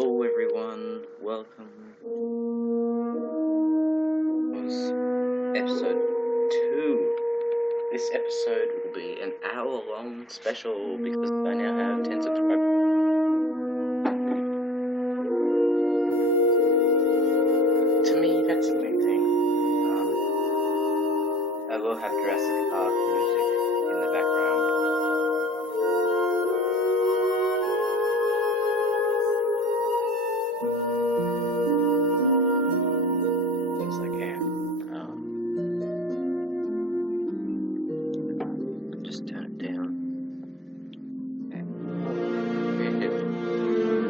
Hello everyone, welcome. This is episode 2. This episode will be an hour-long special because I now have 10 subscribers. To me, that's amazing. I will have Jurassic Park music in the background. Yes, I can. Just turn it down. Okay.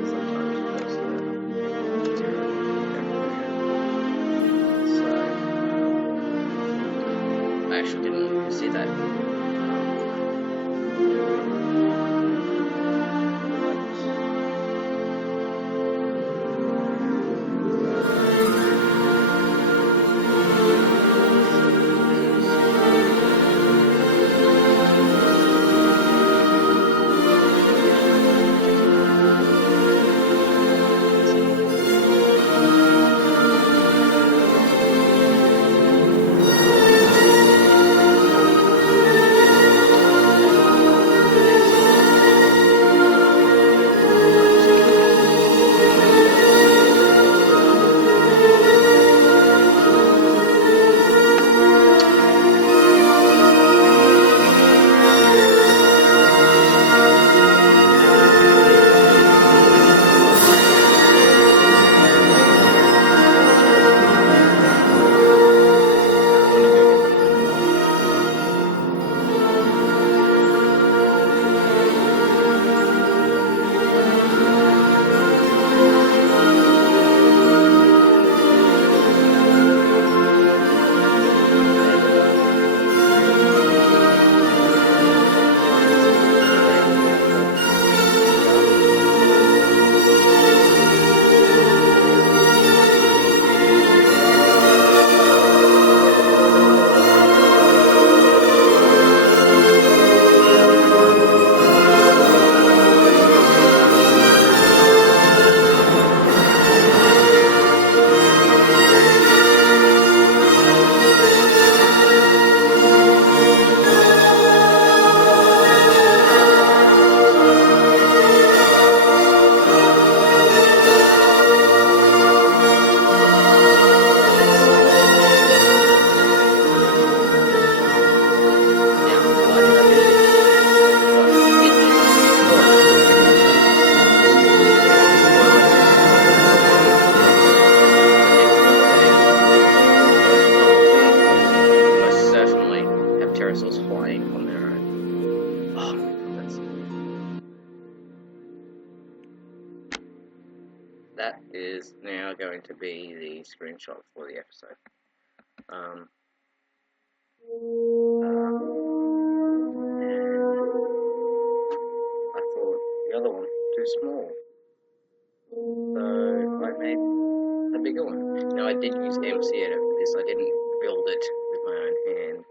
Sometimes it does zero. So, I actually didn't see that. Pterosaurs flying on their own. Oh my god, that is now going to be the screenshot for the episode. And I thought the other one too small, so I made a bigger one. Now I did use MC Edit for this. I didn't build it with my own hand.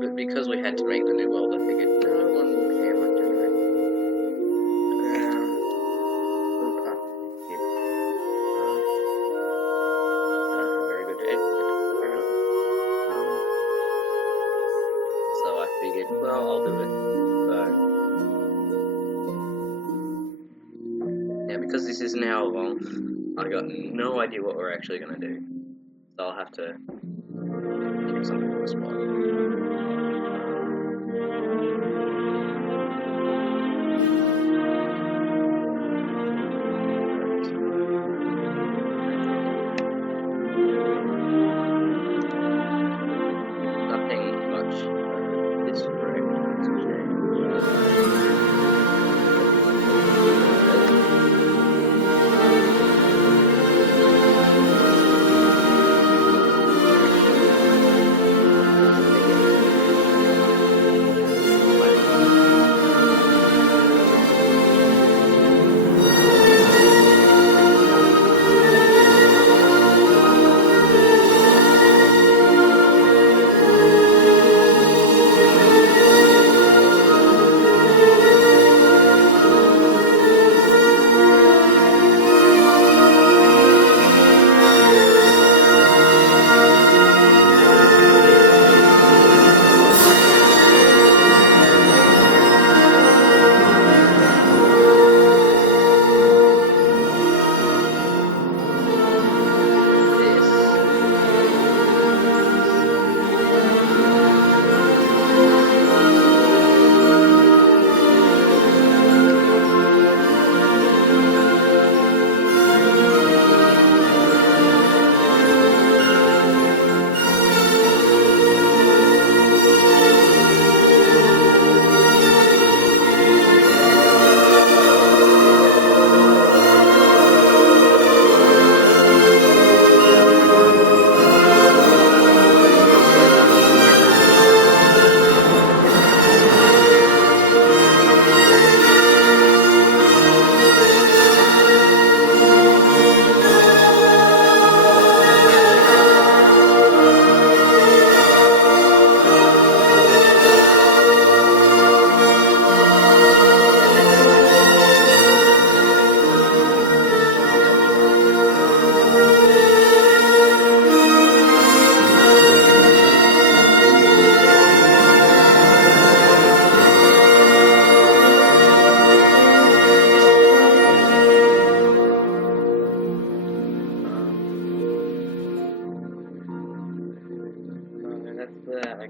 But because we had to make the new world, I figured no one will care much anyway. Little part here. Very good edit, apparently. So I figured, well, I'll do it. So now, because this is an hour long, I got no idea what we're actually going to do. So I'll have to give something on the spot. Nothing much is correct.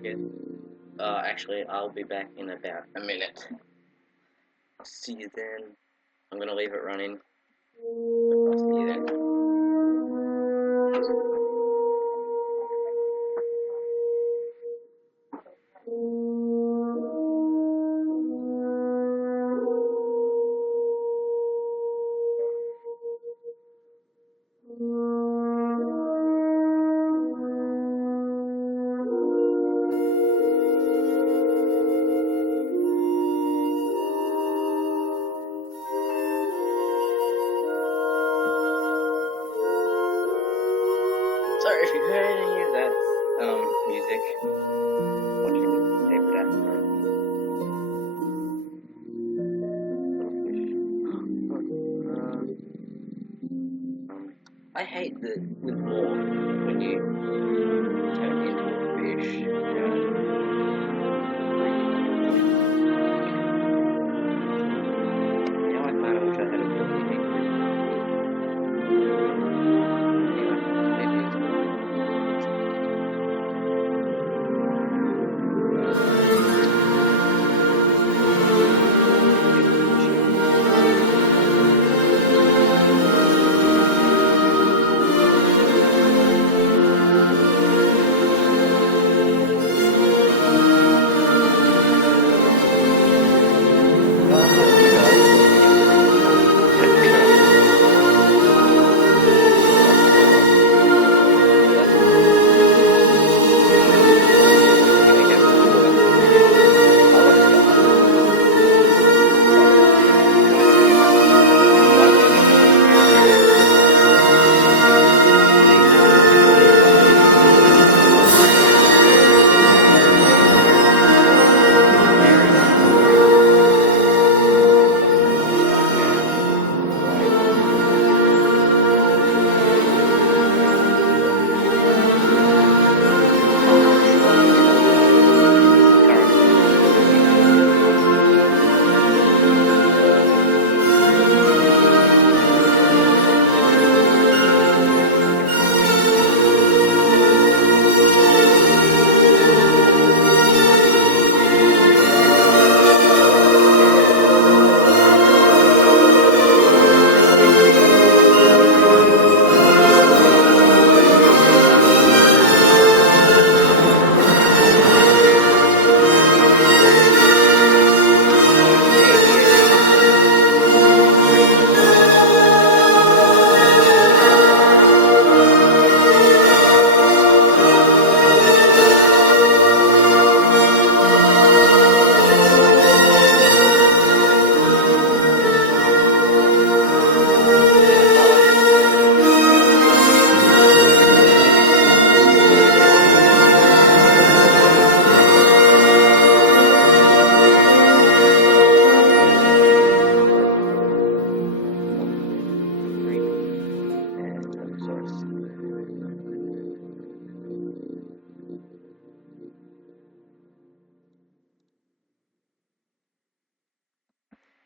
guess. Actually, I'll be back in about a minute. I'll see you then. I'm gonna leave it running. I'll see you then. Sorry if you heard any of that music. Watching David Attenborough. I hate the with more when you turn into a fish. Now I kind of wish I had a ability to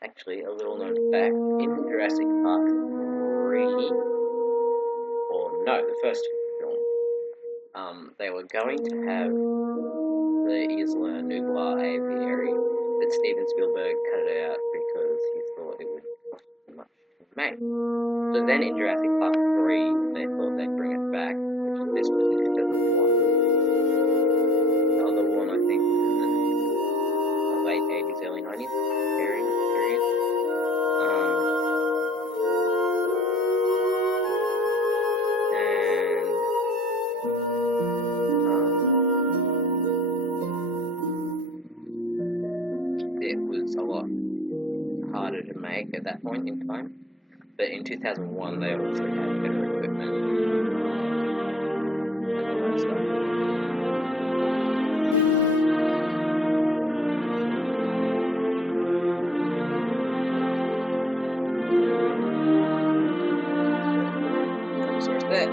Actually, a little known fact, in Jurassic Park 3, or no, the first film, they were going to have the Isla Nublar aviary, but Steven Spielberg cut it out because he thought it would cost too much to make. So then in Jurassic Park 3, they thought they'd bring it back, which this was in 2001. The other one, I think, was in the late 80s, early 90s period. It was a lot harder to make at that point in time, but in 2001 they also had better equipment and all that stuff. Dinosaurs there.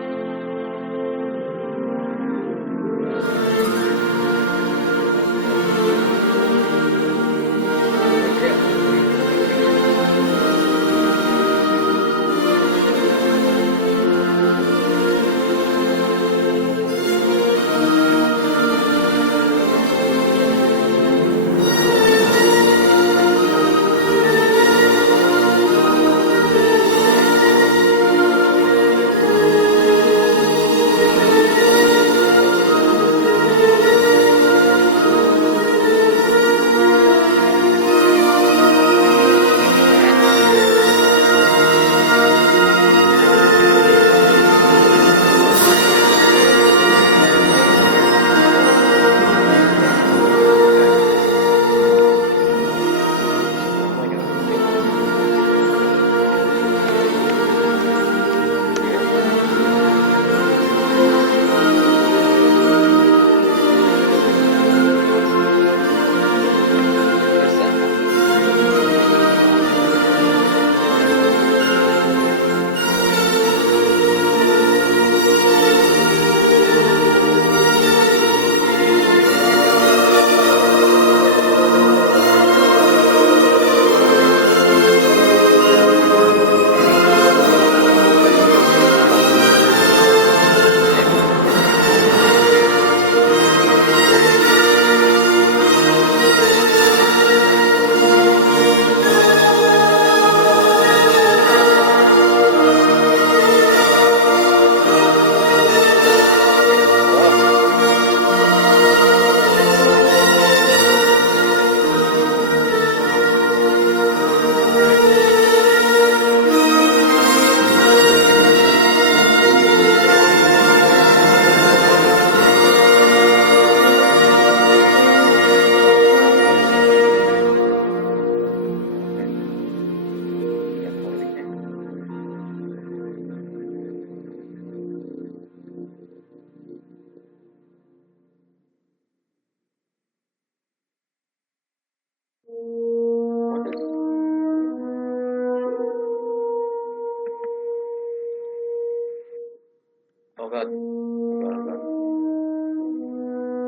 god. Oh god.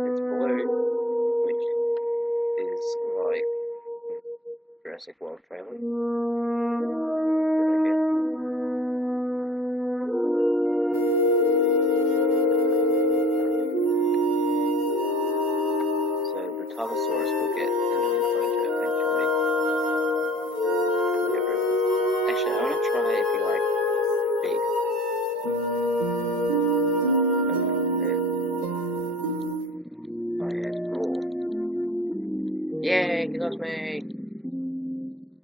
It's blue, which is like Jurassic World trailer. So the Dinosaurs will get an enclosure eventually. Actually, I want to try if you like beef. Oh yeah, it's raw. Yay, he loves me!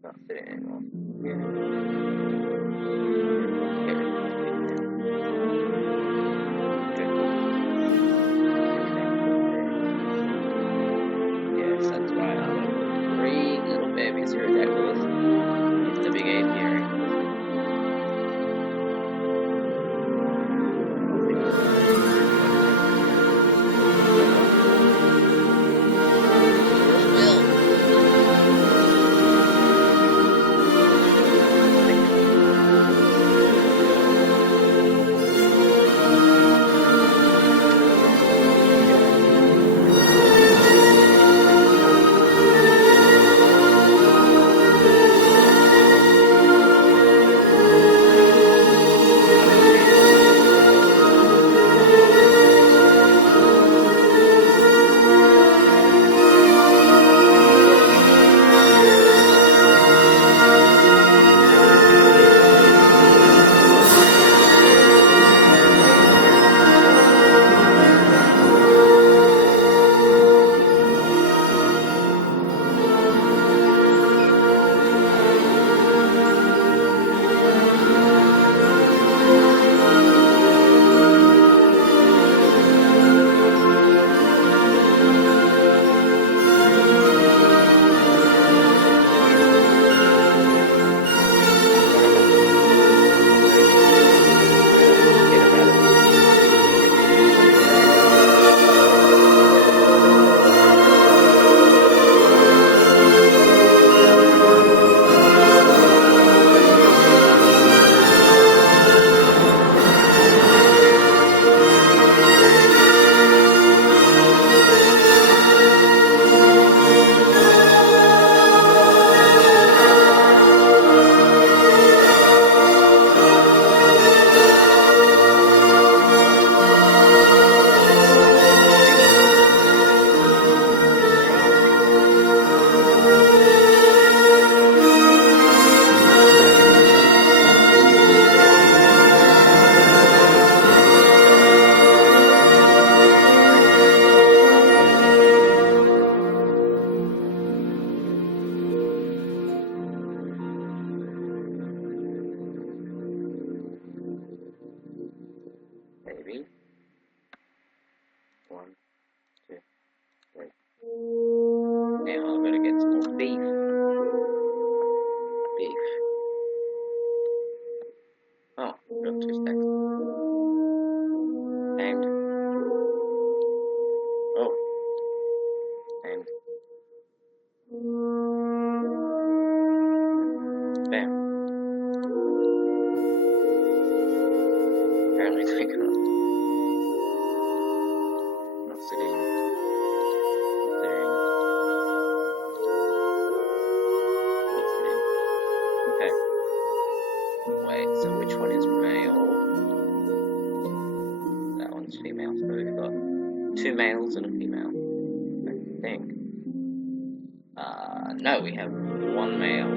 Not sitting anymore. Yeah. Yes, that's right. I'm three little babies here at Echoes. It's the big apiary. Maybe. 1, 2, 3. Now I'm gonna get some more beef. Beef. Oh, got 2 stacks. And. Oh. And. Bam. Apparently I can't. Not sitting. Not sitting. Not sitting. Okay. Wait, so which one is male? That one's female, so we've got 2 males and a female. I think. No, we have 1 male.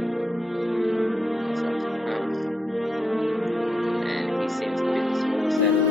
So that's us. And he seems to be the smallest out of them.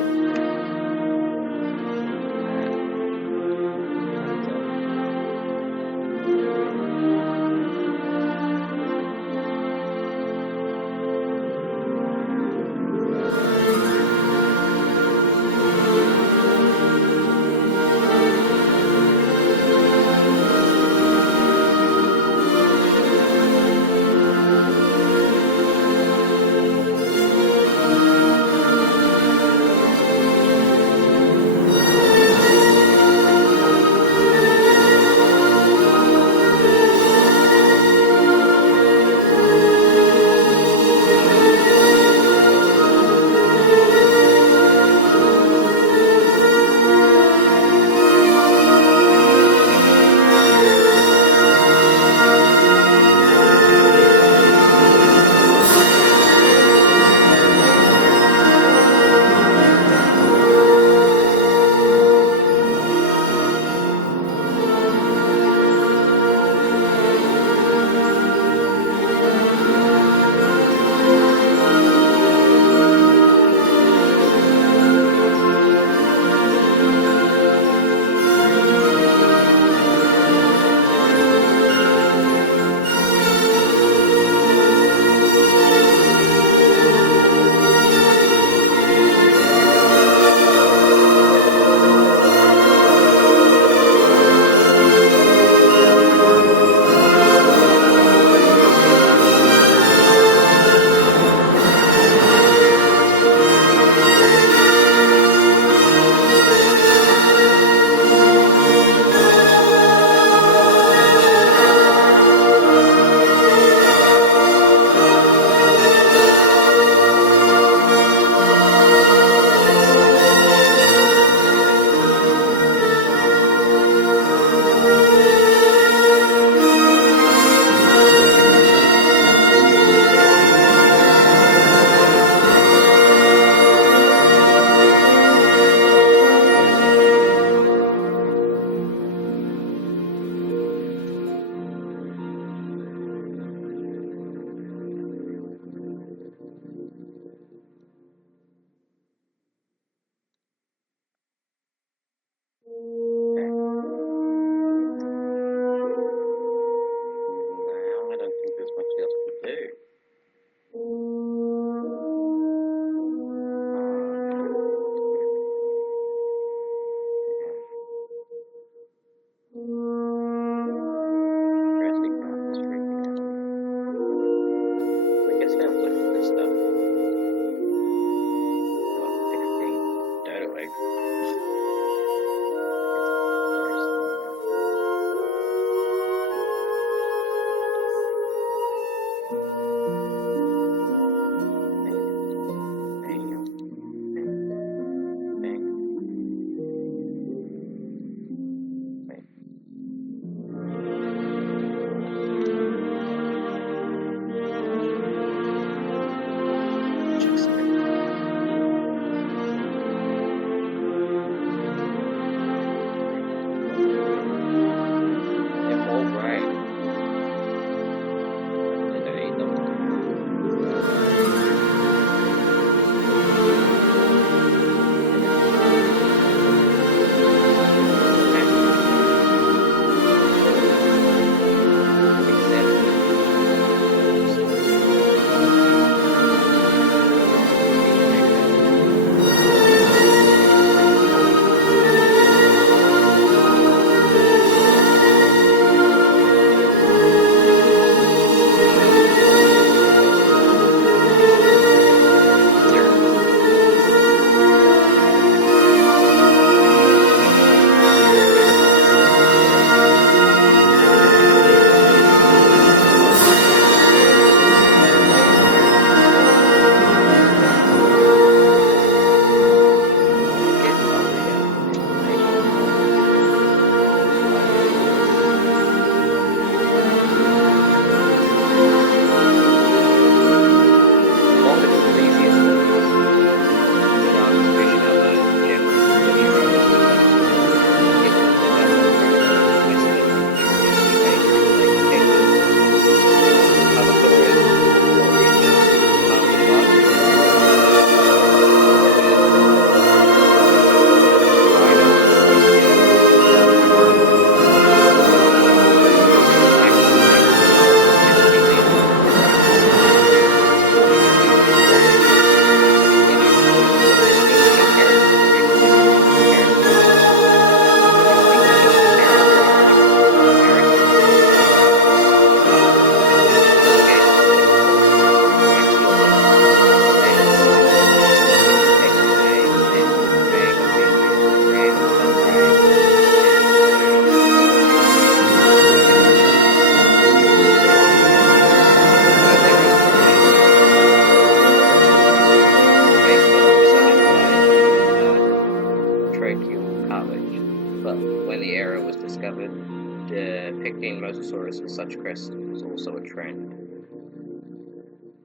depicting Mosasaurus with such crest was also a trend,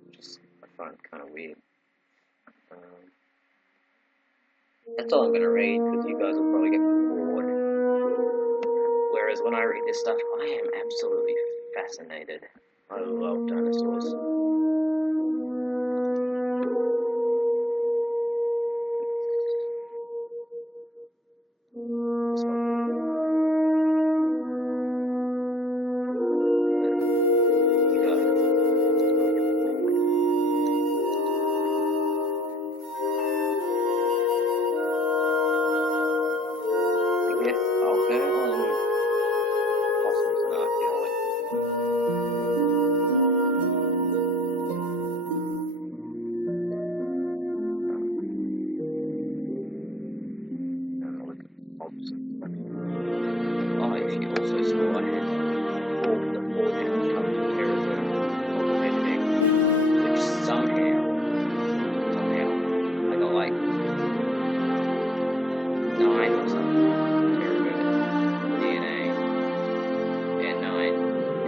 which is, I find kind of weird. That's all I'm going to read, because you guys will probably get bored. Whereas when I read this stuff, I am absolutely fascinated. I love dinosaurs. This one. You guys just won't get bored. I guess I'll go on fossils and archaeology. Look at obs and stuff. Oh, if you also saw, I had all the 4 different types of pterosaurs on the editing, which somehow, I got like 9 or something terabyte DNA, and 9,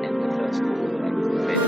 and the first 4 that I made.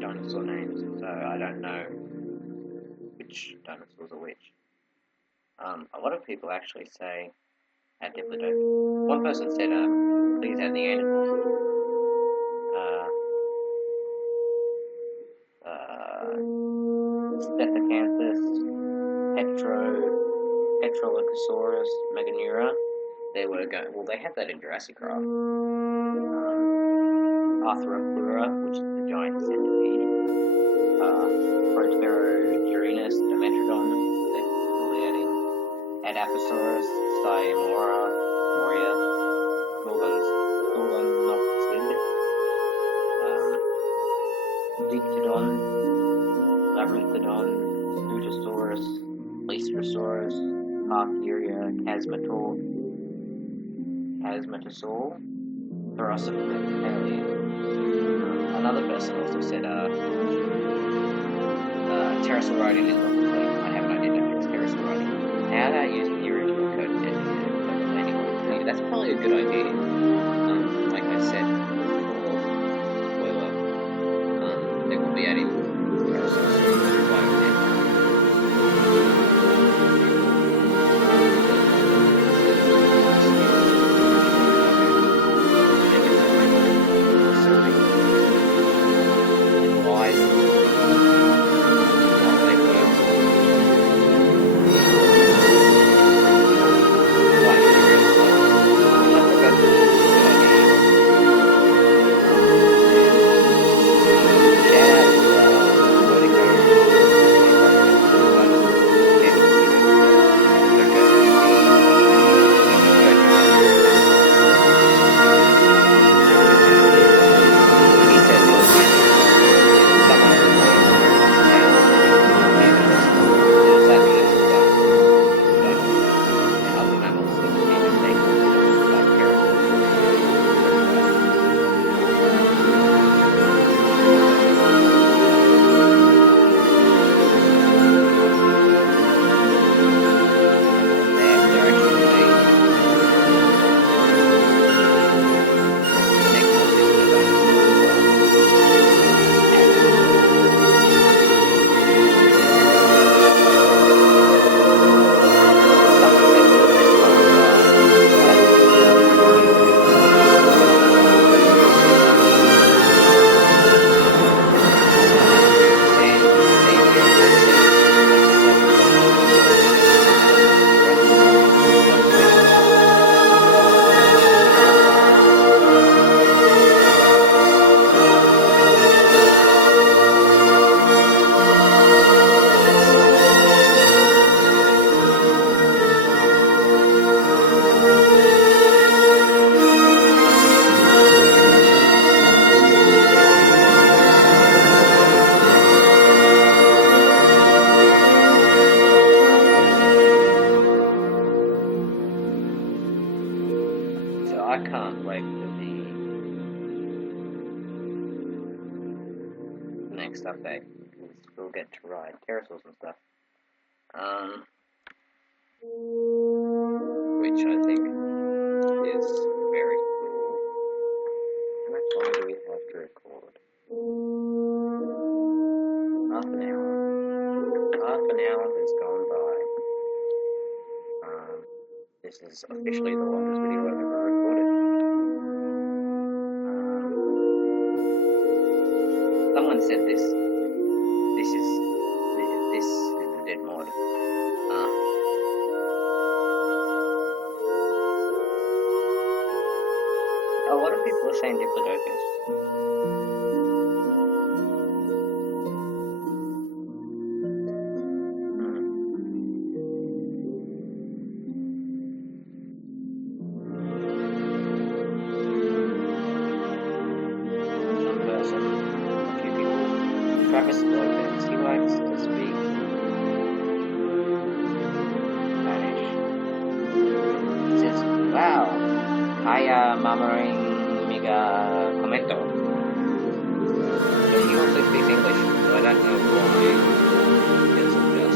Dinosaur names, so I don't know which dinosaurs are which. A lot of people actually say, I definitely don't. One person said, please add Neanderthals. Stephacanthus, Petrolochosaurus, Meganeura. They were going. Well, they had that in Jurassic Park. Arthropleura, which is the giant centipede. Proterodurinus, Dimetrodon. They're probably adding. Adaposaurus, Cyamora, Moria, Gorgonopsid, Dictodon, Labyrinthodon, Scutosaurus, Plesiosaurus, Archeria, Chasmatosaur, Thoracocephalian. Another person also said, Pterosauridae is not complete. I have an idea if it's Pterosauridae. How about using the original code to anyway, that's probably a good idea. Like I said before, spoiler, they will be adding Pterosaurs to the bionet. Why? we'll get to ride pterosaurs and stuff. Which I think is very cool. How much longer do we have to record? Half an hour. Half an hour has gone by. This is officially the longest video I've ever recorded. Someone said this is a dead mod. A lot of people are saying Diplodocus. One person, a few people. Travis Lopez, he likes to speak Spanish. He says, wow, kaya mamaring miga comento. But he also speaks English, so I don't know why it's just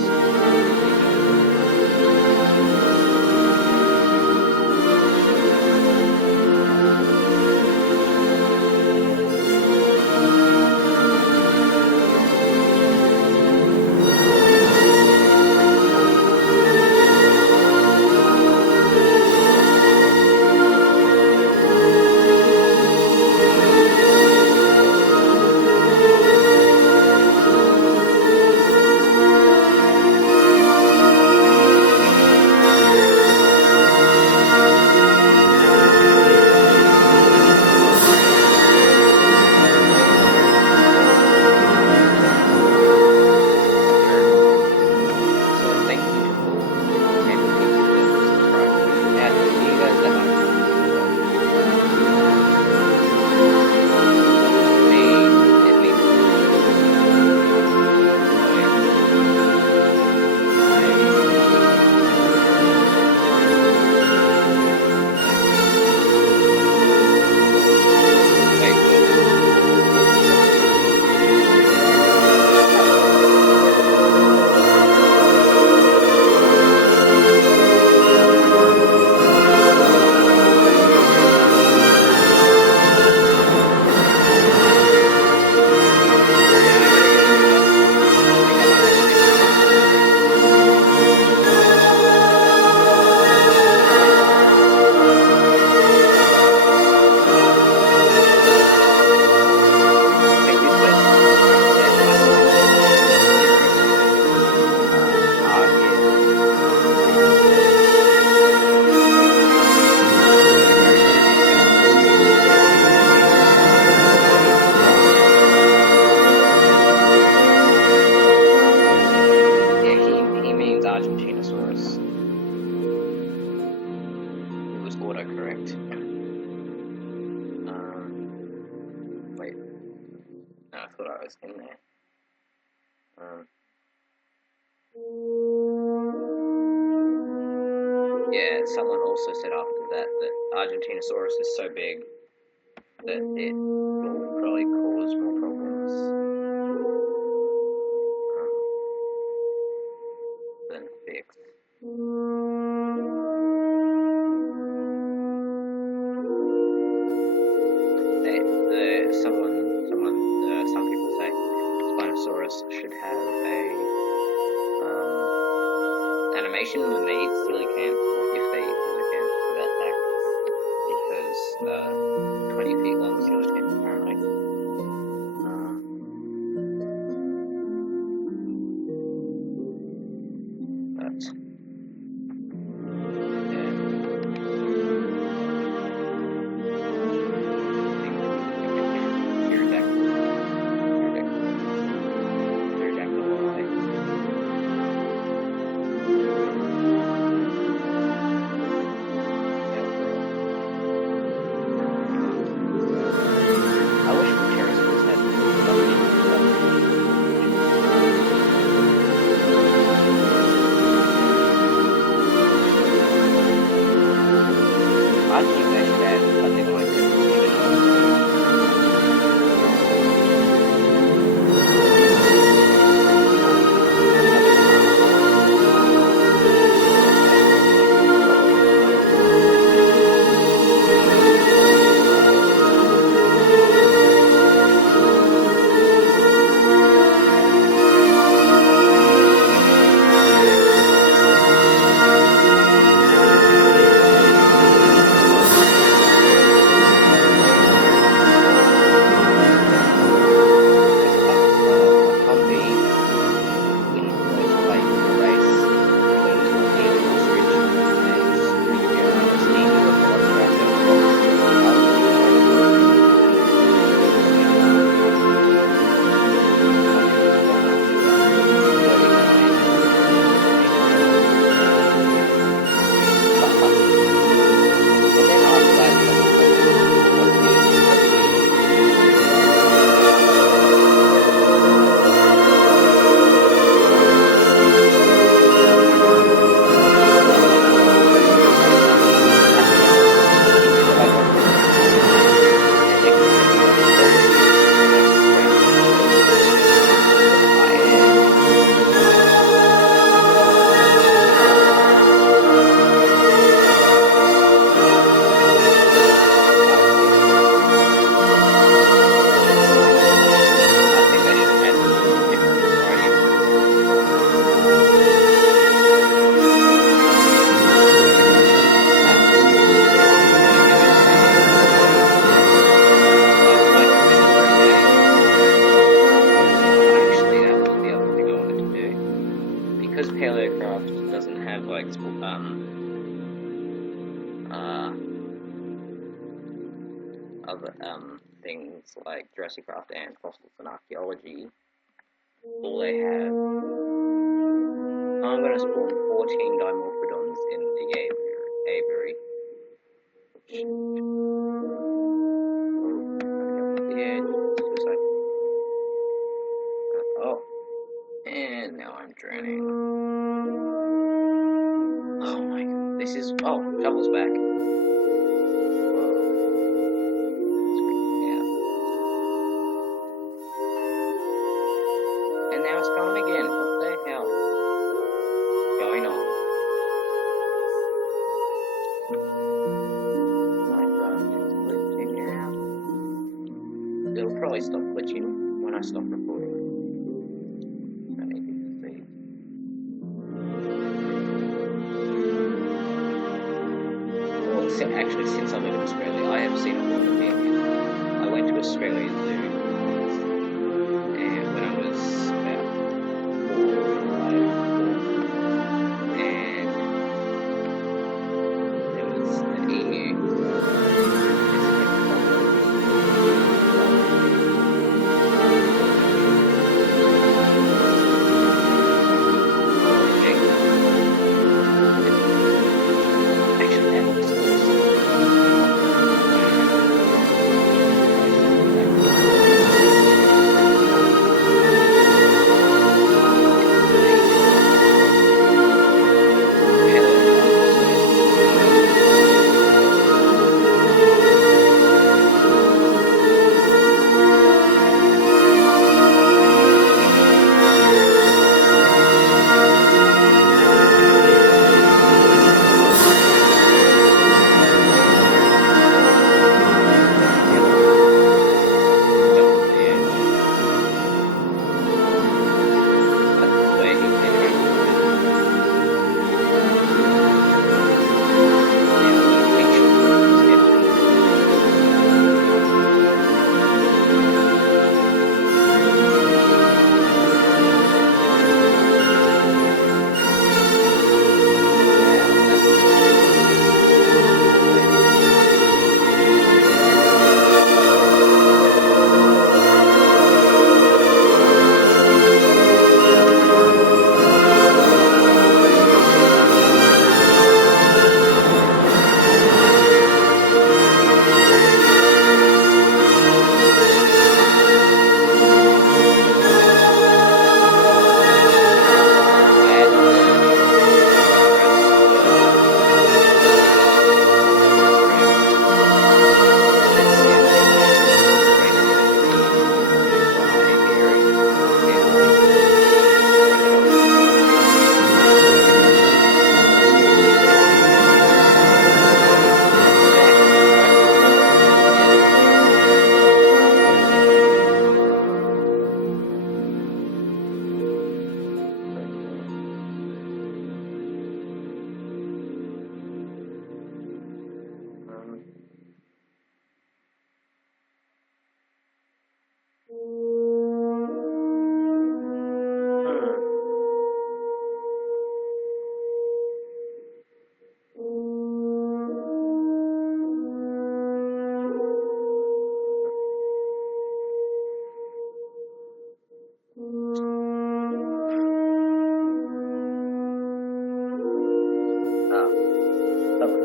Dinosaurs. It was autocorrect. Wait. No, I thought I was in there. Yeah, someone also said after that Argentinosaurus is so big that it will probably cause more problems than fix. Some people say Spinosaurus should have a animation when they eat coelacanth, if they eat coelacanth for that fact, because 20 feet long coelacanth apparently. But I wish because paleocraft doesn't have like other things like Jurassic Craft and fossils and archaeology. All they have. I'm going to spawn 14 Dimorphodons in the aviary. Oh, and now I'm drowning. Oh my god, this is. Oh, Shovel's back. And now it's going again. What the hell is going on? Minecraft is glitching out. It'll probably stop glitching when I stop recording. I need to see. Well, actually, since I live in Australia, I have seen a lot of them. I went to Australia Zoo.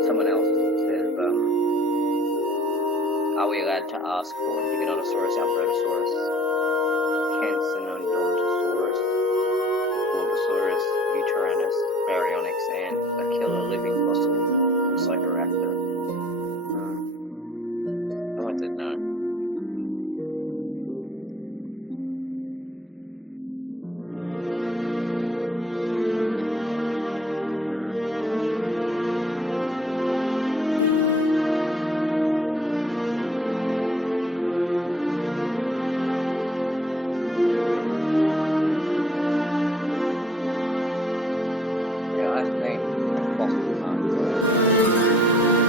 Someone else says, are we allowed to ask for Giganotosaurus, Albertosaurus, Cancynodontosaurus, Bulbasaurus, Uteranus, Baryonyx, and a killer living fossil, Psychoraptor? Someone said no. I think fossils aren't good.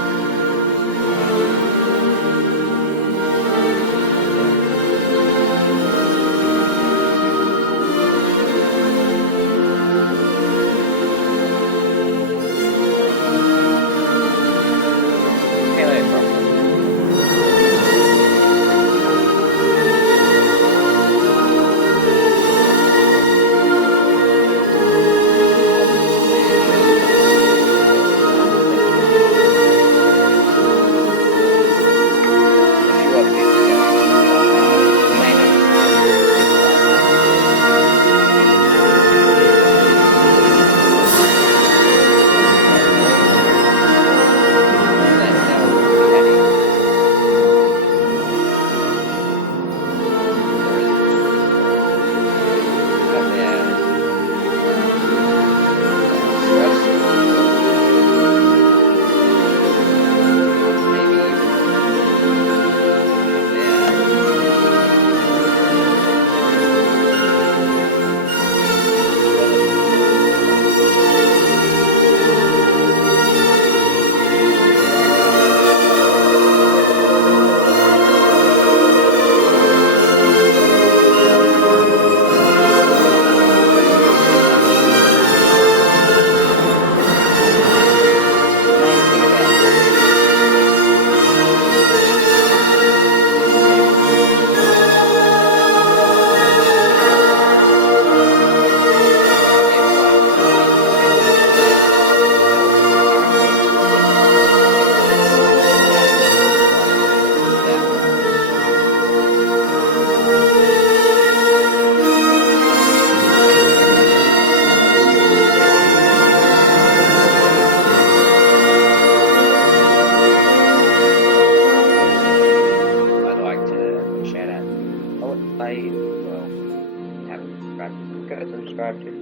Go subscribe to him.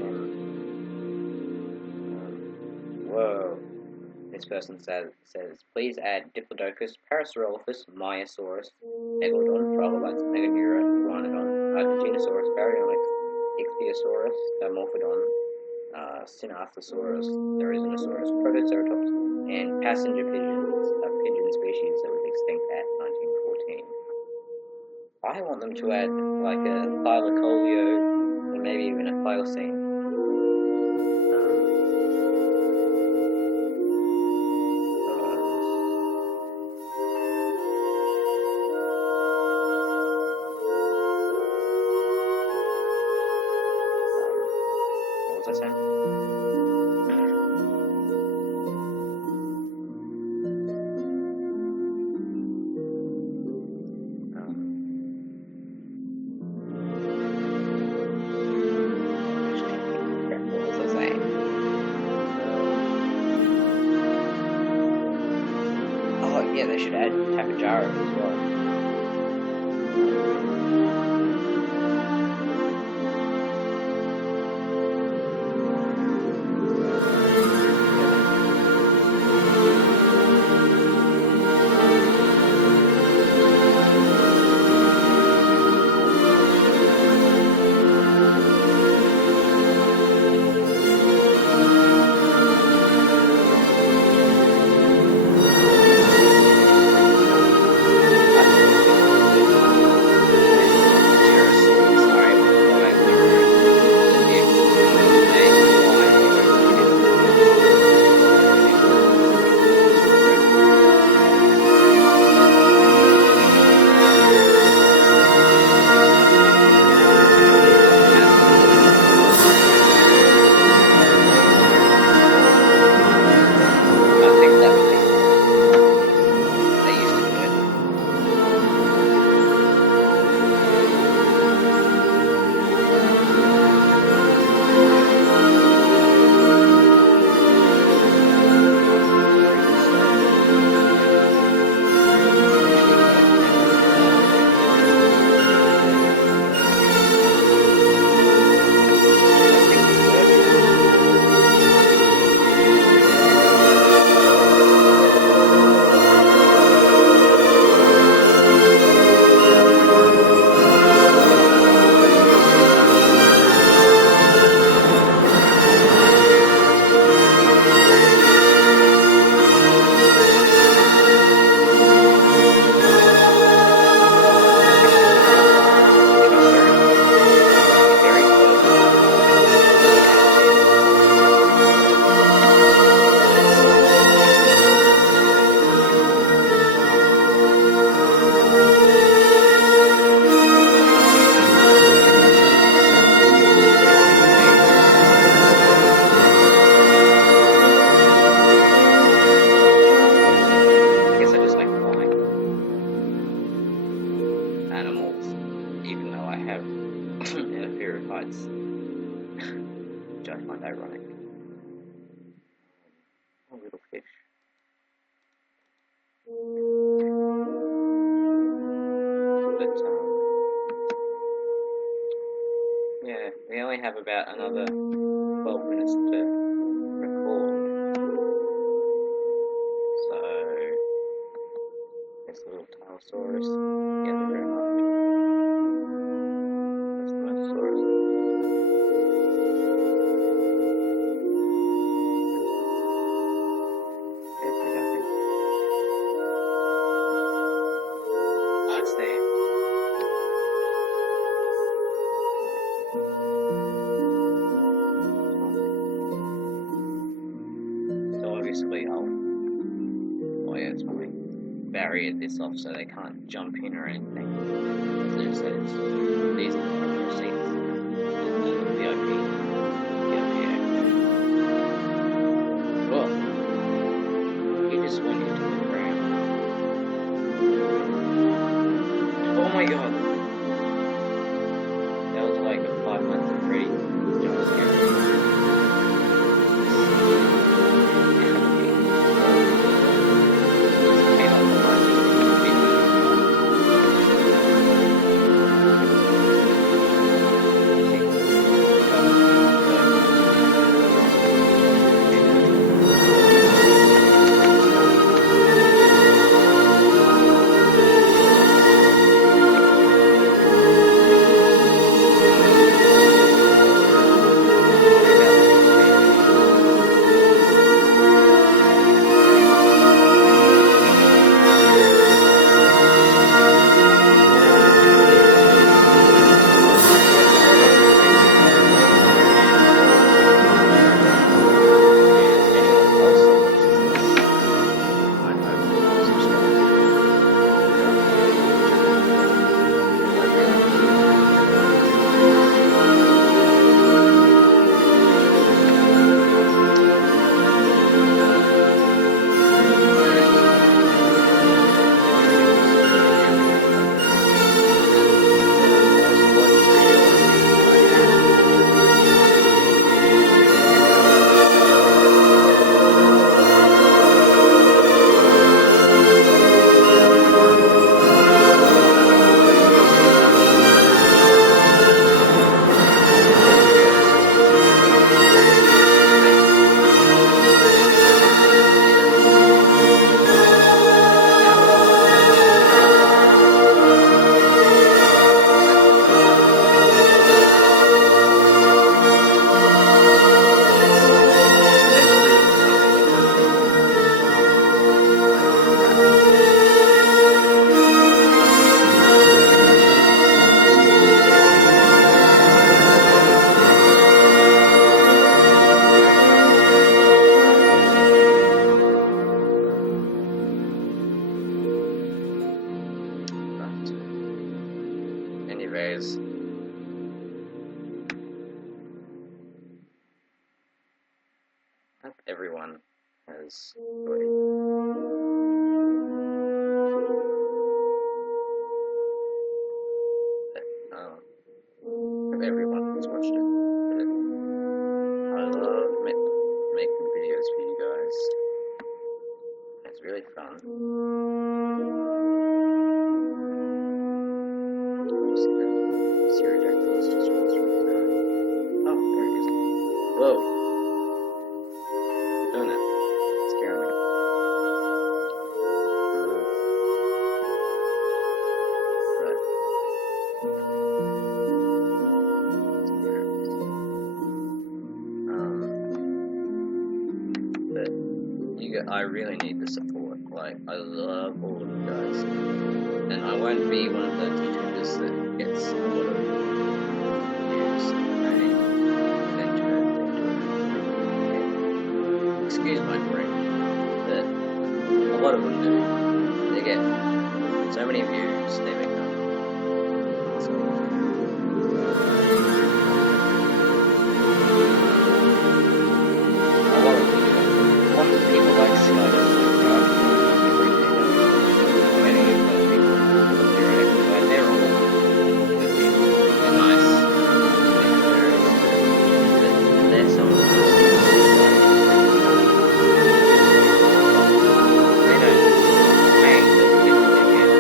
Whoa. This person says, please add Diplodocus, Parasaurolophus, Myosaurus, Megalodon, Trilobites, Meganeura, Rhinodon, Argentinosaurus, Baryonyx, Ichthyosaurus, Dimorphodon, Synarthosaurus, Therizinosaurus, Protoceratops, and passenger pigeons, a pigeon species that was extinct at 1914. I want them to add like a Thylacoleo, or maybe even a Thylacine. What was I saying? Yeah, they should add Tapajaro as well. Which I find ironic. Oh, little fish. But, yeah, we only have about another 12 minutes to record. So, there's the little Tylosaurus. Yeah, they're very much. That's the Mosasaurus. Oh, it's there. So obviously I'll, oh yeah, it's probably barrier this off so they can't jump in or anything. So it says these are the front row seats. VIP. Yeah. Whoa. He just went into the ground. Oh my god. That was like a 5 Nights at Freddy's jump scare. hope everyone has enjoyed. Hope everyone has watched it. But I love making videos for you guys. It's really fun. You see the Pterodactylus just walks from the sky. Oh, there it is. Whoa! Doing it. Scaring me. But I really need the support. Like, I love all of you guys, and I won't be one of those YouTubers that gets a lot of views and then turns into a, excuse my French, but a lot of them do. They get so many views, they become people like Scott. Many of those people they're all good people. They're nice. They're some of the most they don't hang the people they get.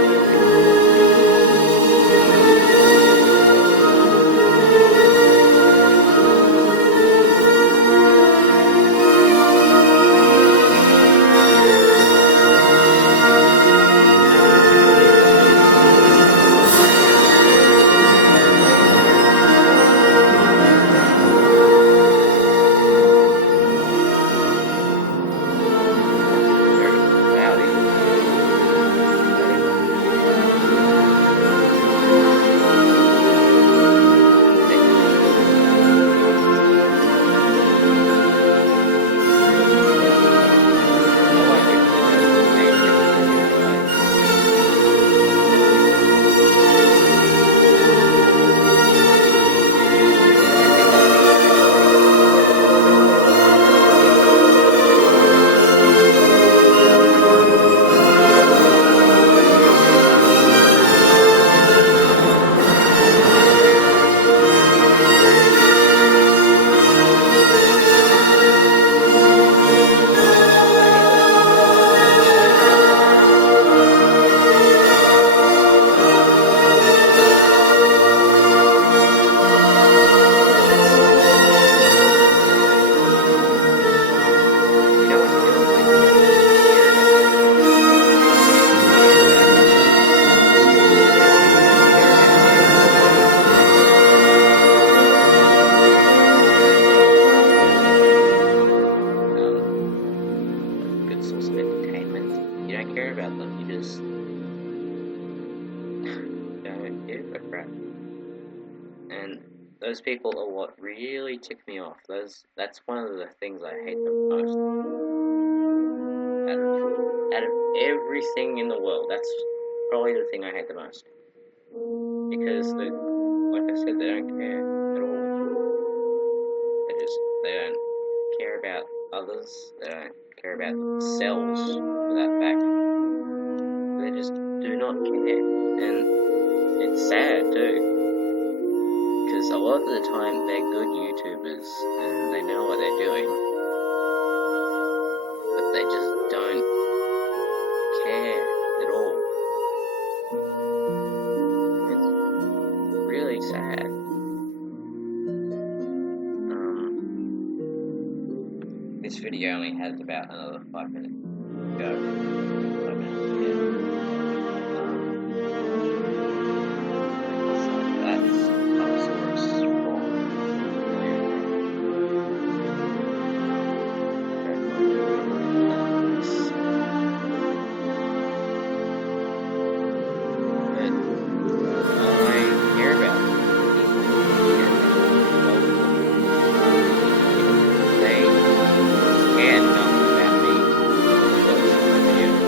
And those people are what really tick me off. That's one of the things I hate the most. Out of everything in the world, that's probably the thing I hate the most. Because like I said, they don't care at all. They don't care about others. They don't care about themselves for that fact. They just do not care. And it's sad too. Because a lot of the time they're good YouTubers and they know what they're doing, but they just don't care at all. It's really sad. This video only has about another 5 minutes to go. 5 minutes, yeah. And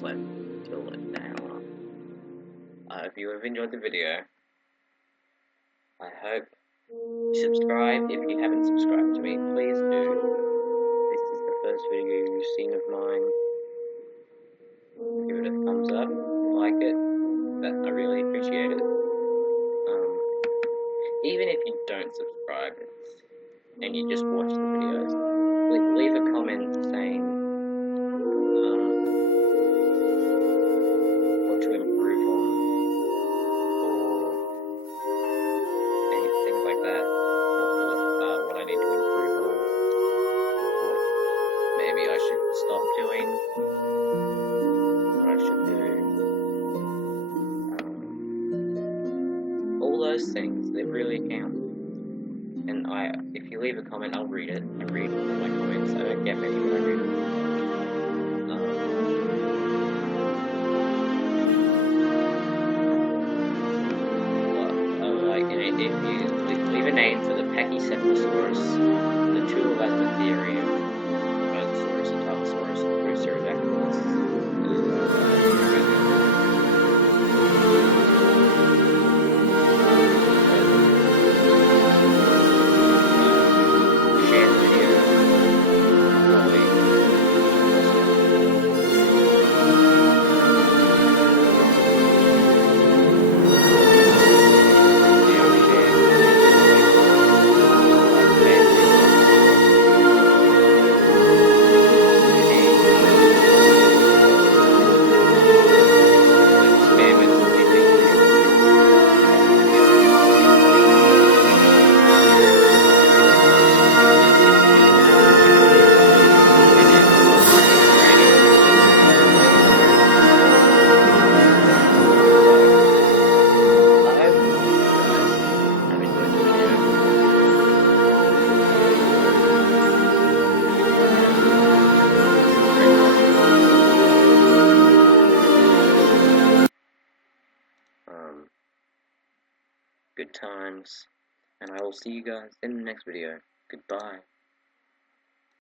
slept till an hour. I hope you have enjoyed the video. I hope you subscribe. If you haven't subscribed to me, please do. This is the first video you've seen of mine. Give it a thumbs up if you like it. I really appreciate it. Even if you don't subscribe and you just watch the videos, leave a comment saying what to improve on or anything like that. What I need to improve on. What maybe I should stop doing. What I should do. All those things, they really count. And if you leave a comment, I'll read it. I read all my comments. I don't get many, but I read them. If you leave a name for the Pachycephalosaurus, the Tulovathitherium, Mosasaurus, Ankylosaurus, Triceratopus, share the video, probably. Good times, and I will see you guys in the next video. Goodbye.